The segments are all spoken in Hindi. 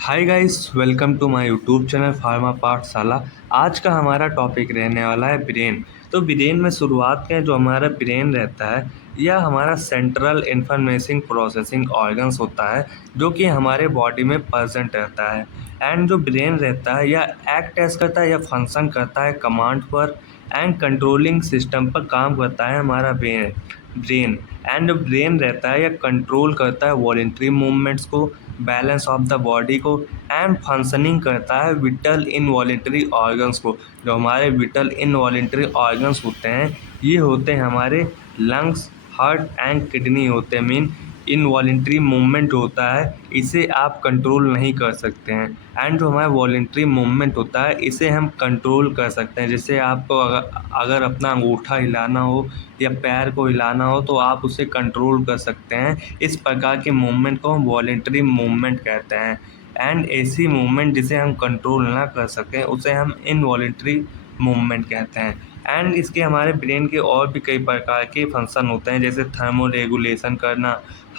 Hi guys, welcome to my YouTube channel pharma Pathshala. आज का हमारा टॉपिक रहने वाला है ब्रेन। तो ब्रेन में शुरुआत करें, जो हमारा ब्रेन रहता है यह हमारा सेंट्रल इंफॉर्मेशन प्रोसेसिंग ऑर्गन्स होता है, जो कि हमारे बॉडी में प्रेजेंट रहता है। एंड जो ब्रेन रहता है यह एक्ट एज करता है या फंक्शन करता है कमांड पर एंड कंट्रोलिंग सिस्टम पर काम करता है हमारा ब्रेन। एंड जो ब्रेन रहता है यह कंट्रोल करता है वॉलेंट्री मूवमेंट्स को, बैलेंस ऑफ द बॉडी को एंड फंक्शनिंग करता है विटल इनवॉलेंट्री ऑर्गन्स को। जो हमारे विटल इनवॉलेंट्री ऑर्गन्स होते हैं ये होते हैं हमारे लंग्स, हार्ट एंड किडनी होते हैं। मीन इनवॉलेंट्री मूवमेंट होता है, इसे आप कंट्रोल नहीं कर सकते हैं। एंड जो हमारा वॉलेंट्री मूवमेंट होता है इसे हम कंट्रोल कर सकते हैं। जैसे आपको अगर अपना अंगूठा हिलाना हो या पैर को हिलाना हो तो आप उसे कंट्रोल कर सकते हैं। इस प्रकार के मूवमेंट को हम वॉलेंट्री मूवमेंट कहते हैं। एंड ऐसी मूवमेंट जिसे हम कंट्रोल ना कर सकें उसे हम इनवॉलेंट्री मूवमेंट कहते हैं। एंड इसके हमारे ब्रेन के और भी कई प्रकार के फंक्शन होते हैं, जैसे थर्मो रेगुलेशन करना,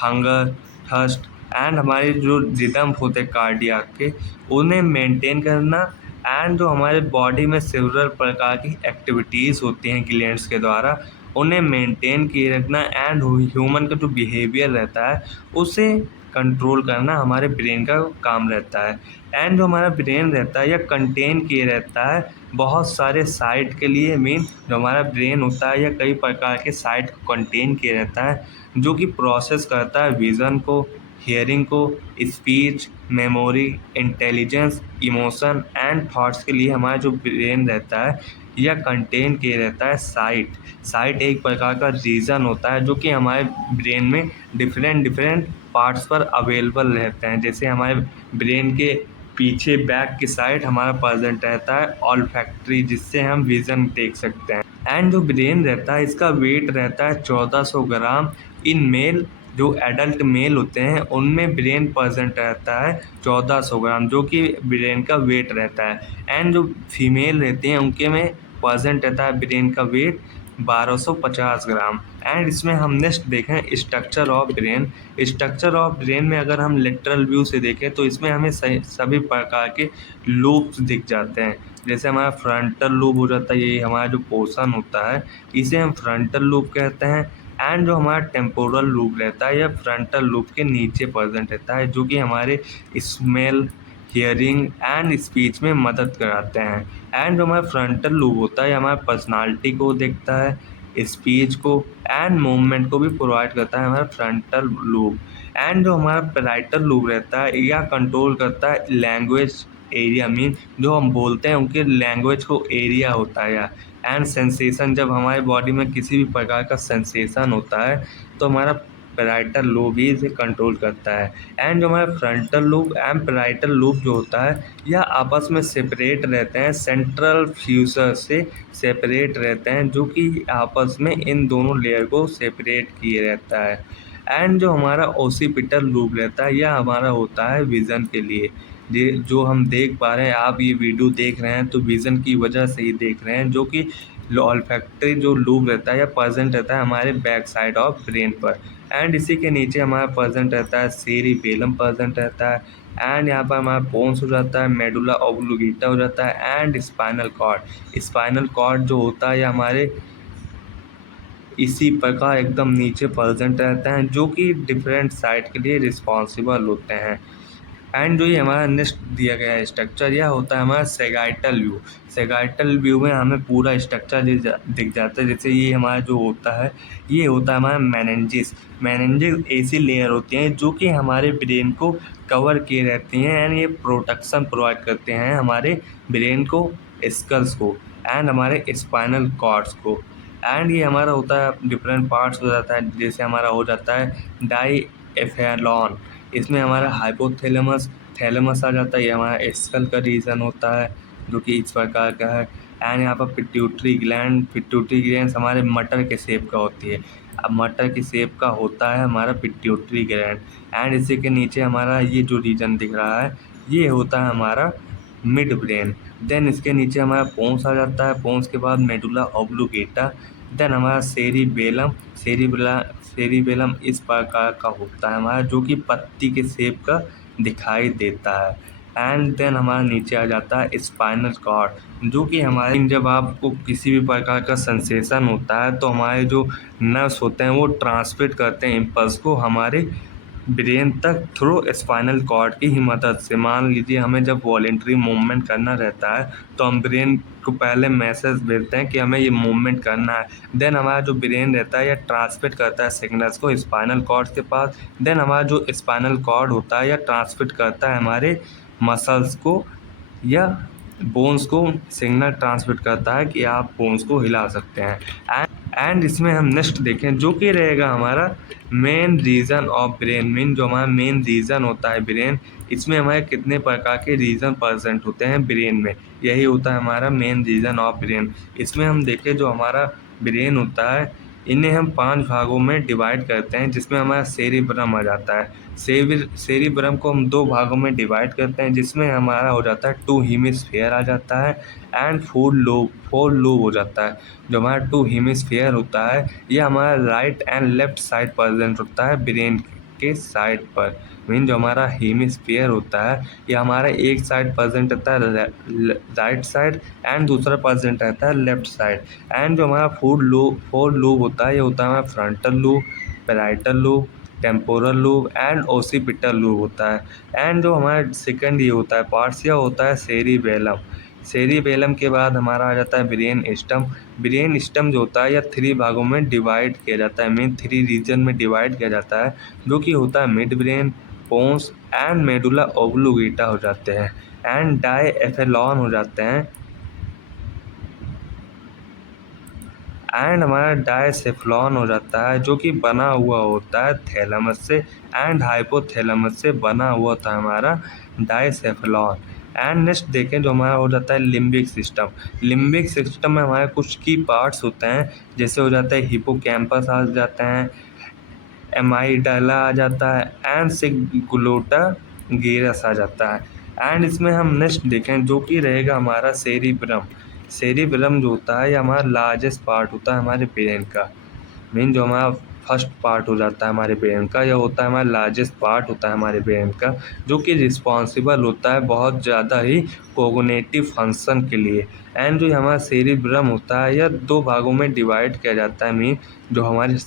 हंगर, थर्स्ट एंड हमारे जो रिदम होते हैं कार्डियक के उन्हें मेंटेन करना। एंड जो हमारे बॉडी में सेवरल प्रकार की एक्टिविटीज़ होती हैं ग्लैंड्स के द्वारा उन्हें मेंटेन किए रखना। एंड ह्यूमन का जो बिहेवियर रहता है उसे कंट्रोल करना हमारे ब्रेन का काम रहता है। एंड जो हमारा ब्रेन रहता है यह कंटेन किए रहता है बहुत सारे साइट के लिए। मीन जो हमारा ब्रेन होता है यह कई प्रकार के साइट को कंटेन किए रहता है, जो कि प्रोसेस करता है विज़न को, हियरिंग को, speech, memory, intelligence, emotion and thoughts के लिए हमारा जो ब्रेन रहता है यह कंटेन किए रहता है साइट एक प्रकार का रीजन होता है, जो कि हमारे ब्रेन में डिफरेंट पार्ट्स पर अवेलेबल रहते हैं। जैसे हमारे ब्रेन के पीछे बैक की साइड हमारा प्रेजेंट रहता है ऑल्फैक्टरी, जिससे हम विज़न देख सकते हैं। एंड जो ब्रेन रहता है इसका वेट रहता है 1400 ग्राम इन मेल। जो एडल्ट मेल होते हैं उनमें ब्रेन प्रेजेंट रहता है 1400 ग्राम, जो कि ब्रेन का वेट रहता है। एंड जो फीमेल रहती हैं उनके में प्रेजेंट रहता है ब्रेन का वेट 1250 ग्राम। एंड इसमें हम नेक्स्ट देखें structure of brain. Structure of brain में अगर हम लेटरल व्यू से देखें तो इसमें हमें सभी प्रकार के लूप्स दिख जाते हैं। जैसे हमारा फ्रंटल लूप हो जाता है, ये हमारा जो पोर्शन होता है इसे हम फ्रंटल लूप कहते हैं। एंड जो हमारा टेम्पोरल लूप रहता है यह फ्रंटल लूप के नीचे प्रेजेंट रहता है, जो कि हमारे स्मेल, हियरिंग एंड स्पीच में मदद कराते हैं। एंड जो हमारा फ्रंटल लूप होता है हमारे पर्सनालिटी को देखता है, स्पीच को एंड मूवमेंट को भी प्रोवाइड करता है हमारा फ्रंटल लूप। एंड जो हमारा पैराइटल लूप रहता है यह कंट्रोल करता है लैंग्वेज एरिया। मीन जो हम बोलते हैं उनके लैंग्वेज को एरिया होता है। एंड सेंसेशन, जब हमारे बॉडी में किसी भी प्रकार का सेंसेशन होता है तो हमारा पैराइटल लूप ही इसे कंट्रोल करता है। एंड जो हमारा frontal loop and parietal loop जो होता है यह आपस में सेपरेट रहते हैं, सेंट्रल फ्यूसर से सेपरेट रहते हैं, जो कि आपस में इन दोनों लेयर को सेपरेट किए रहता है। एंड जो हमारा ओसिपिटल लूप रहता है यह हमारा होता है विज़न के लिए। ये जो हम देख पा रहे हैं, आप ये वीडियो देख रहे हैं तो विज़न की वजह से ही देख रहे हैं, जो कि ऑल्फैक्टरी जो लूप रहता है या प्रेजेंट रहता है हमारे बैक साइड ऑफ ब्रेन पर। एंड इसी के नीचे हमारा प्रेजेंट रहता है सेरिबेलम प्रेजेंट रहता है। एंड यहाँ पर हमारा पोन्स हो जाता है, मेडुला ऑब्लिंगुएटा हो जाता है and spinal cord. Spinal cord जो होता है ये हमारे इसी प्रकार एकदम नीचे प्रेजेंट रहता है, जो कि डिफरेंट साइट के लिए रिस्पॉन्सिबल होते हैं। एंड जो ये हमारा नेक्स्ट दिया गया है स्ट्रक्चर यह होता है हमारा सेगाइटल व्यू। सेगाइटल व्यू में हमें पूरा स्ट्रक्चर दिख जाता है। जैसे ये हमारा जो होता है ये होता है हमारा मेनिंजेस। मेनिंजेस ऐसी लेयर होती हैं जो कि हमारे ब्रेन को कवर किए रहती हैं एंड ये प्रोटेक्शन प्रोवाइड करते हैं हमारे ब्रेन को, स्कल्स को एंड हमारे स्पाइनल कॉर्ड्स को। एंड ये हमारा होता है डिफरेंट पार्ट्स हो जाता है। जैसे हमारा हो जाता है डाईएफेलॉन, इसमें हमारा हाइपोथैलेमस थैलेमस आ जाता है, ये हमारा स्कल का रीजन होता है जो कि इस प्रकार का है। एंड यहाँ पर पिट्यूटरी ग्लैंड हमारे मटर के शेप का होती है। अब मटर की शेप का होता है हमारा पिट्यूटरी ग्लैंड। एंड इसी के नीचे हमारा ये जो रीजन दिख रहा है ये होता है हमारा मिड ब्रेन। देन इसके नीचे हमारा पोन्स आ जाता है, पोन्स के बाद मेडुला ऑब्लिंगुएटा, देन हमारा सेरिबेलम इस प्रकार का होता है हमारा, जो कि पत्ती के शेप का दिखाई देता है। एंड देन हमारा नीचे आ जाता है स्पाइनल कॉर्ड, जो कि हमारे जब आपको किसी भी प्रकार का सेंसेशन होता है तो हमारे जो नर्व्स होते हैं वो ट्रांसमिट करते हैं इम्पल्स को हमारे ब्रेन तक थ्रू स्पाइनल कॉर्ड की ही मदद से। मान लीजिए हमें जब वॉलेंट्री मूवमेंट करना रहता है तो हम ब्रेन को पहले मैसेज भेजते हैं कि हमें ये मूवमेंट करना है। देन हमारा जो ब्रेन रहता है या ट्रांसमिट करता है सिग्नल्स को स्पाइनल कॉर्ड के पास। देन हमारा जो स्पाइनल कॉर्ड होता है या ट्रांसमिट करता है हमारे मसल्स को या बोन्स को, सिग्नल ट्रांसमिट करता है कि आप बोन्स को हिला सकते हैं। एंड इसमें हम नेक्स्ट देखें जो कि रहेगा हमारा main region of brain. Mean जो हमारा मेन रीजन होता है ब्रेन, इसमें हमारे कितने प्रकार के रीजन प्रेजेंट होते हैं ब्रेन में, यही होता है हमारा मेन रीजन ऑफ ब्रेन। इसमें हम देखें जो हमारा ब्रेन होता है इन्हें हम 5 भागों में डिवाइड करते हैं, जिसमें हमारा सेरिब्रम आ जाता है। सेरिब्रम को हम 2 भागों में डिवाइड करते हैं, जिसमें हमारा हो जाता है 2 हेमिस्फीयर आ जाता है एंड 4 लोब हो जाता है। जो हमारा 2 हेमिस्फीयर होता है ये हमारा right and left side present होता है ब्रेन के साइड पर। मीन जो हमारा हेमिस्फीयर होता है ये हमारा एक साइड प्रेजेंट रहता है राइट साइड एंड दूसरा प्रेजेंट रहता है लेफ्ट साइड। एंड जो हमारा 4 लोब होता है ये होता है हमारा frontal lobe, parietal lobe, temporal lobe and occipital lobe होता है। एंड जो हमारा सेकंड ये होता है पार्ट्स या होता है सेरिबेलम। सेरिबेलम के बाद हमारा आ जाता है ब्रेन स्टम। ब्रेन स्टम जो होता है या 3 भागों में डिवाइड किया जाता है, मेन 3 रीजन में डिवाइड किया जाता है, जो कि होता है midbrain, pons and medulla oblongata हो जाते हैं एंड डायएफेलॉन हो जाते हैं। एंड हमारा डायसेफ्लॉन हो जाता है, जो कि बना हुआ होता है थैलेमस से एंड हाइपोथैलेमस से बना हुआ था हमारा डायसेफ्लॉन। एंड नेक्स्ट देखें जो हमारा हो जाता है लिम्बिक सिस्टम। लिम्बिक सिस्टम में हमारे कुछ की पार्ट्स होते हैं, जैसे हो जाता है हिपोकैम्पस आ जाते हैं, एमाइडाला आ जाता है एंड सिग्लोटा गिरस आ जाता है। एंड इसमें हम नेक्स्ट देखें जो कि रहेगा हमारा सेरिब्रम। सेरिब्रम जो होता है ये हमारा लार्जेस्ट पार्ट होता है हमारे ब्रेन का। मीन जो हमारा फर्स्ट पार्ट हो जाता है हमारे ब्रेन का, यह होता है हमारा लार्जेस्ट पार्ट होता है हमारे ब्रेन का, जो कि रिस्पॉन्सिबल होता है बहुत ज़्यादा ही कोग्निटिव फंक्शन के लिए। एंड जो हमारा सेरिब्रम होता है यह 2 भागों में डिवाइड किया जाता है। मीन जो हमारे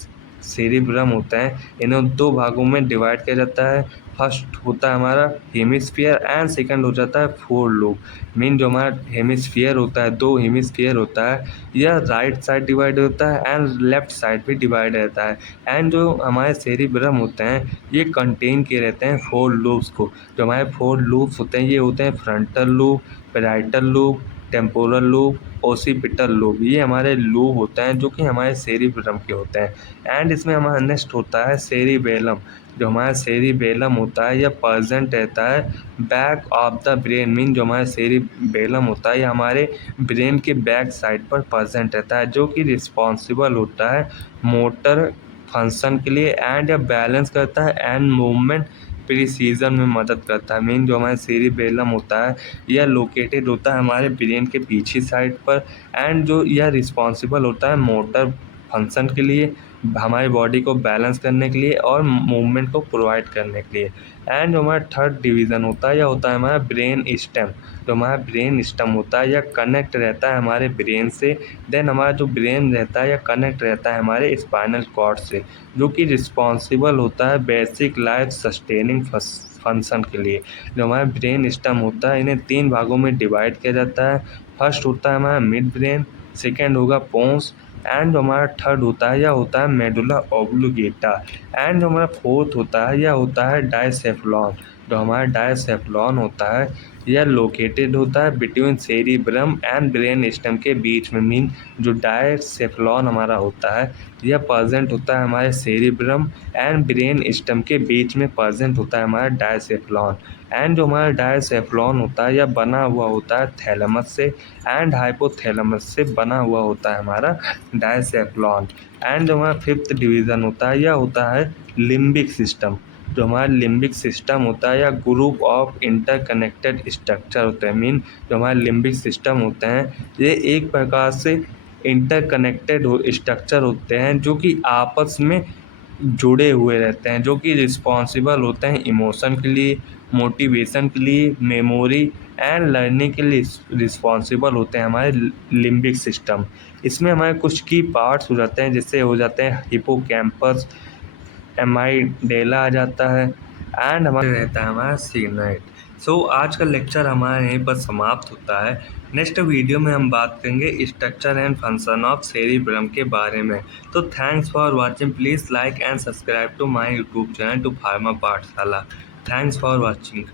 सेरिब्रम होते हैं इन्हें 2 भागों में डिवाइड किया जाता है। फर्स्ट होता है हमारा हेमिस्फीयर एंड सेकंड हो जाता है 4 लोब। मीन जो हमारा हेमिस्फीयर होता है 2 हेमिस्फीयर होता है, यह राइट साइड डिवाइड होता है एंड लेफ्ट साइड भी डिवाइड रहता है। एंड जो हमारे सेरिब्रम होते हैं ये कंटेन किए रहते हैं 4 लोब्स को। जो हमारे 4 लोब्स होते हैं ये होते हैं frontal lobe, parietal lobe, temporal lobe, occipital lobe. ये हमारे लोब होते हैं जो कि हमारे सेरिब्रम के होते हैं। एंड इसमें हमारा नेक्स्ट होता है सेरिबेलम। जो हमारा सेरिबेलम होता है यह प्रेजेंट रहता है back of the brain. Mean जो हमारा सेरिबेलम होता है ये हमारे ब्रेन के बैक साइड पर प्रेजेंट रहता है, जो कि रिस्पॉन्सिबल होता है मोटर फंक्शन के लिए एंड या बैलेंस करता है एंड मूवमेंट प्रिसीजन में मदद करता है। मीन जो हमारा सेरिबेलम होता है यह लोकेटेड होता है हमारे ब्रेन के पीछे साइड पर एंड जो यह रिस्पॉन्सिबल होता है मोटर फंक्शन के लिए, हमारी बॉडी को बैलेंस करने के लिए और मूवमेंट को प्रोवाइड करने के लिए। एंड जो हमारा थर्ड डिवीज़न होता है यह होता है हमारा ब्रेन स्टेम। जो हमारा ब्रेन स्टेम होता है यह कनेक्ट रहता है हमारे ब्रेन से। देन हमारा जो ब्रेन रहता है यह कनेक्ट रहता है हमारे स्पाइनल कॉर्ड से, जो कि रिस्पॉन्सिबल होता है बेसिक लाइफ सस्टेनिंग फंक्शन के लिए। जो हमारा ब्रेन स्टेम होता है इन्हें 3 भागों में डिवाइड किया जाता है। फर्स्ट होता है हमारा मिड ब्रेन, सेकेंड होगा पोन्स एंड जो हमारा थर्ड होता है यह होता है मेडुला ओब्लुगेटा। एंड जो हमारा फोर्थ होता है यह होता है डायसेफ्लॉन। जो हमारा डायसेफ्लॉन होता है यह लोकेटेड होता है between cerebrum and brain stem के बीच में। मीन जो डायसेफ्लॉन हमारा होता है यह प्रेजेंट होता है हमारे सेरिब्रम एंड ब्रेन स्टेम के बीच में प्रेजेंट होता है हमारा डायसेफ्लॉन। एंड जो हमारा डायसेफ्लॉन होता है यह बना हुआ होता है थैलेमस से एंड हाइपोथैलेमस से बना हुआ होता है हमारा डायसेफ्लॉन। एंड जो हमारा फिफ्थ डिवीज़न होता है यह होता है लिम्बिक सिस्टम। जो हमारा लिम्बिक सिस्टम होता है या ग्रुप ऑफ इंटरकनेक्टेड स्ट्रक्चर होते हैं। मीन जो हमारे लिम्बिक सिस्टम होते हैं ये एक प्रकार से इंटरकनेक्टेड स्ट्रक्चर होते हैं जो कि आपस में जुड़े हुए रहते हैं, जो कि रिस्पॉन्सिबल होते हैं इमोशन के लिए, मोटिवेशन के लिए, मेमोरी एंड लर्निंग के लिए रिस्पॉन्सिबल होते हैं हमारे लिम्बिक सिस्टम। इसमें हमारे कुछ की पार्ट्स हो जाते हैं, जैसे हो जाते हैं हिपोकैम्पस, एमाइडेला आ जाता है एंड हमारे रहता है हमारा सीनाइड। सो आज का लेक्चर हमारा यहीं पर समाप्त होता है। नेक्स्ट वीडियो में हम बात करेंगे structure and function of cerebrum के बारे में। तो thanks for watching, please like and subscribe to my YouTube channel to pharma Pathshala. Thanks for watching.